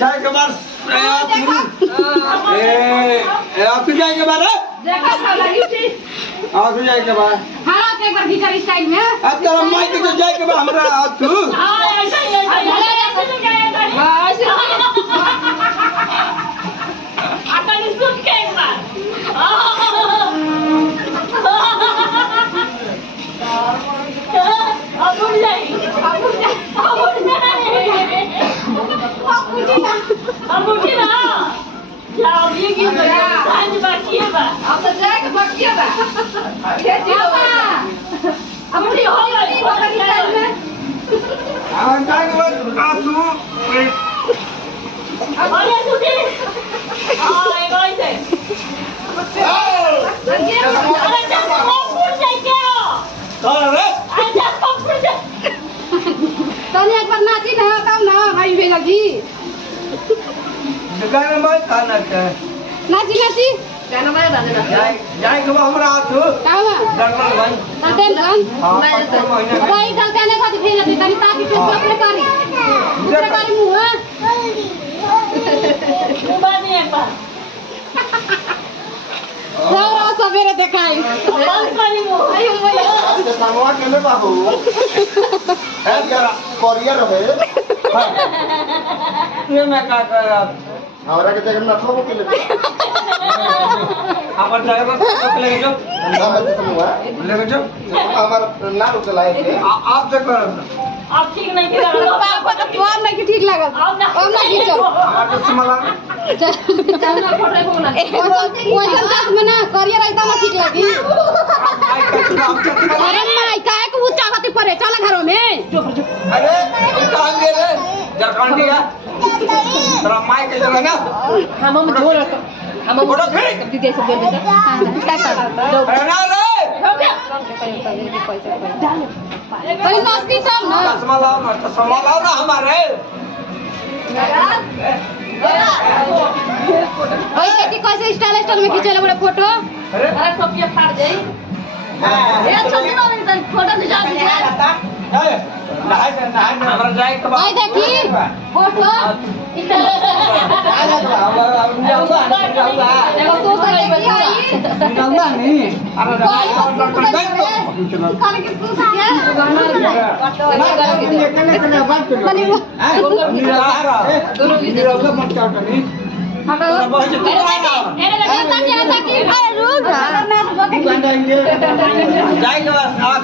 जाए के बाद आप जाए के बाद देखा था लगी थी आप जाए के बाद हां एक बार गिटार स्टाइल में अब तेरा माइक तो जाए के बाद हमरा तू हां ऐसा ही ऐसे आता नहीं सुन के एक बार अब उड़ जाए अब उठी ना जाओ ये की आज बाकी है बा अब तो जाके बाकी है बा खेती हो अब उठी हो गई स्टाइल में अब जाए के बाद आप तू अरे सुधी हां एक ऐसे अरे जा फुट जाए क्या कौन रे आजा फुट जाए तनी एक बार नाची ना तब ना भाई भी लगी दुकान में मत खाना के नाची नाची गाना में गाना जाए जाए के बाद हमरा तू कावा दरबार भाई तते धन हां 5 महीने भाई चलते ने कथि भेज दे तनी ताकि फिर अपने करी दूसरे करी मुंह बात नहीं एक बार रौ सवेरे देखाई बात करी वो आयो भैया तो सामवा केले बाबू है जरा कोरियर है ये मैं का कर हमरा के जगह ना थो केले अपन ड्राइवर को ले जो ना मत तुमवा ले जो हमार ना रुकलाए के आप से कर आप ठीक नहीं किया पापा तो फोन नहीं कि ठीक लागल अब ना खींचो हमारे से मला ना फोटो को ना वैसा जात में ना करियर एकदम ठीक लगी अरे माई काहे को ऊंचा गति पड़े चल घरों में अरे कहां गए रे झारखंडी है तेरा माइक के जगह ना हम जोर हम फोटो खींच दीदी से बोल देता क्या कर अरे ना रे कोई नाचती सब ना चश्मा लाओ ना हमारे ओए खेती कैसे स्टाइल में खींचले बड़े फोटो अरे अरे टोपिया फाड़ जाई ये छोटी ना मेरी फोटो दिखा दीजिए हमारा जाए के ओए देखी फोटो देखो तो देखी आई जाऊंगा नहीं अरे काले के पूछा है जाएगा आप